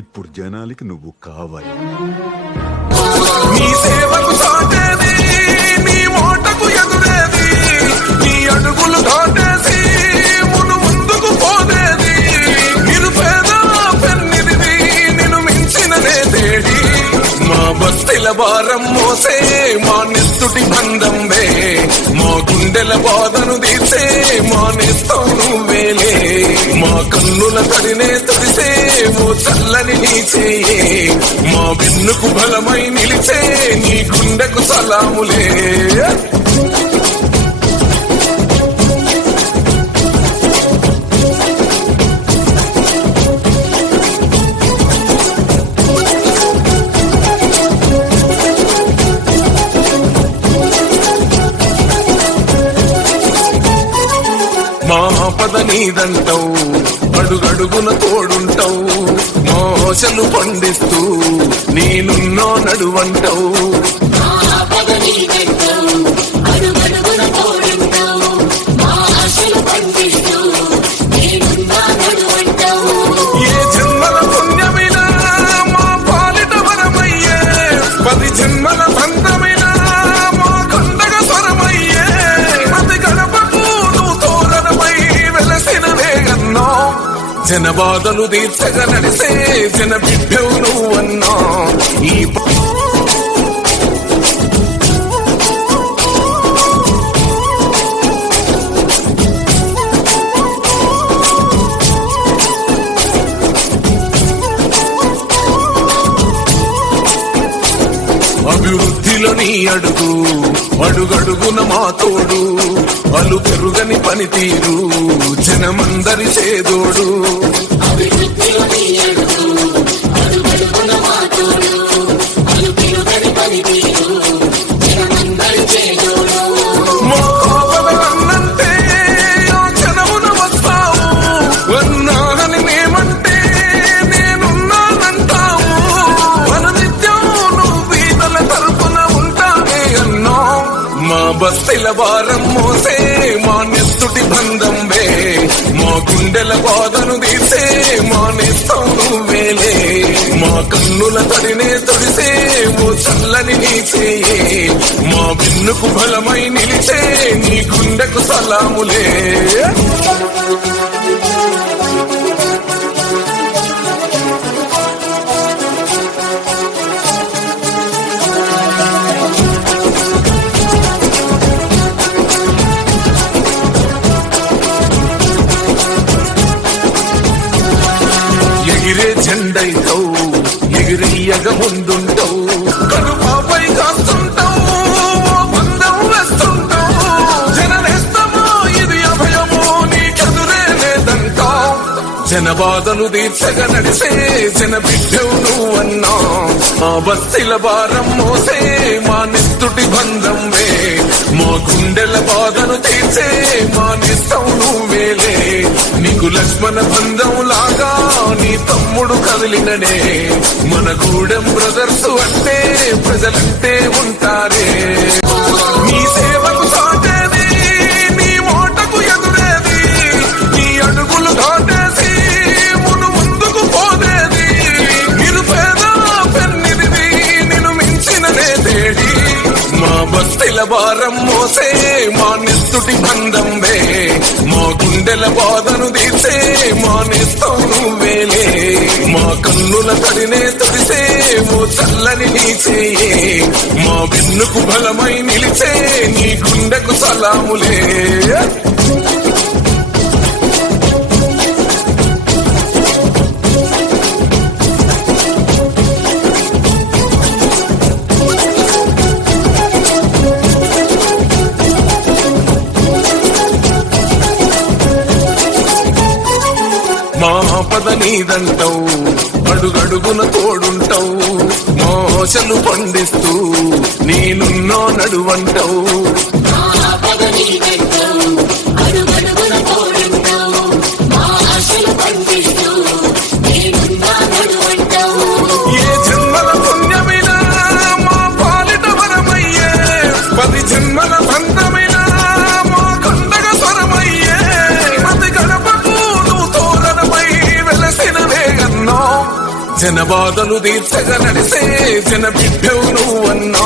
ఇప్పుడు జనాలకి నువ్వు కావాలి. నీ సేవకు సాటేది, నీ మాటకు ఎదురేది, నీ అడుగులు దాటేసి మును ముందుకు పోదేది. నిరుపేద పెన్నిదివి, నిన్ను మించినదే తేడి. మా బస్తీల భారం మోసే మా నెత్తుటి బంధంవే, మా గుండెల బాధను తీర్చే మా నేస్తం నువ్వేలే. మా కన్నుల తడినే తడిసే ఓ చల్లని నీ చేయే, మా వెన్నుకు బలమై నిలిచే నీ గుండెకు సలాములే. మా పద నీదంటావు, అడుగడుగున తోడుంటావు, మా ఆశలు పండిస్తూ నేనున్నో నడువంటావు. ఏ జన్మల పుణ్యమినా మా పాలిట వరమయ్యే, 10 జన్మల బంధమినా మా కండగ స్వరమయ్యే. ప్రతి గడపకు నువ్వు తోరణమై వెలసినవే అన్నా, జన బాధలు తీర్చగా నడిసే జన బిడ్డవు నువ్వన్నా. ఈ అభివృద్ధిలో నీ అడుగు, అడుగడుగున మా తోడు, అలు పెరుగని పనితీరు జనమందరి చేదోడు. మా కాపలన్నంటే ఆ జనమున వస్తావు, వన్నానని మేమంటే నేనున్నానంటావు. అనునిత్యం నువ్వు బీదల తరపున ఉంటానే అన్నా, మా బస్తీల భారం మోసే మా నెత్తుటి బంధంవే, మా గుండెల బాధను తీర్చే మా నేస్తం నువ్వేలే. మా కన్నుల తడినే తొడిసే ఓ చల్లని నీ చేయే, మా వెన్నుకు బలమై నిలిచే నీ గుండెకు సలాములే. ఎగిరే జెండైతావు, ఎగిరియగ ముందుంటావు, కనుపాపై కాస్తుంటావు, బంధం వేస్తుంటావు. జననేస్తమో ఇది అభయమో నీకెదురే లేదంటావు. జన బాధలు తీర్చగా నడిసే జన బిడ్డవు నువ్వన్నా, మా బస్తీల భారం మోసే మా నెత్తుటి బంధంవే, మా గుండెల బాధను తీర్చే మా నేస్తం నువ్వేలే. నీకు లక్ష్మణ బంధం లాగా నీ తమ్ముడు కదిలిననే, మన గూడెం బ్రదర్స్ అంటే ప్రజలంటే ఉంటారే. నీ సేవకు సాటేది, నీ మాటకు ఎదురేది, నీ అడుగులు దాటేసి మును ముందుకు పోదేది. నిరుపేద పెన్నిదివి, నిన్ను మించినదే తేడి. మా బస్తీల భారం మోసే మా నెత్తుటి బంధంవే, మా గుండెల బాధను తీర్చే మా నేస్తం నువ్వేలే. మా కన్నుల తడినే తడిసే ఓ చల్లని నీ చేయే, మా వెన్నుకు బలమై నిలిచే నీ గుండెకు సలాములే. మా పద నీదంటావు, అడుగడుగున తోడుంటావు, మా ఆశలు పండిస్తూ నేనున్నో నడువంటావు. ఏ జన్మల పుణ్యమినా మా పాలిట వరమయ్యే, 10 జన్మల బంధమినా మా కండగ స్వరమయ్యే. ప్రతి గడపకు నువ్వు తోరణమై వెలసినవే అన్నా, జన బాధలు తీర్చగా నడిసే జన బిడ్డవు నువ్వన్నా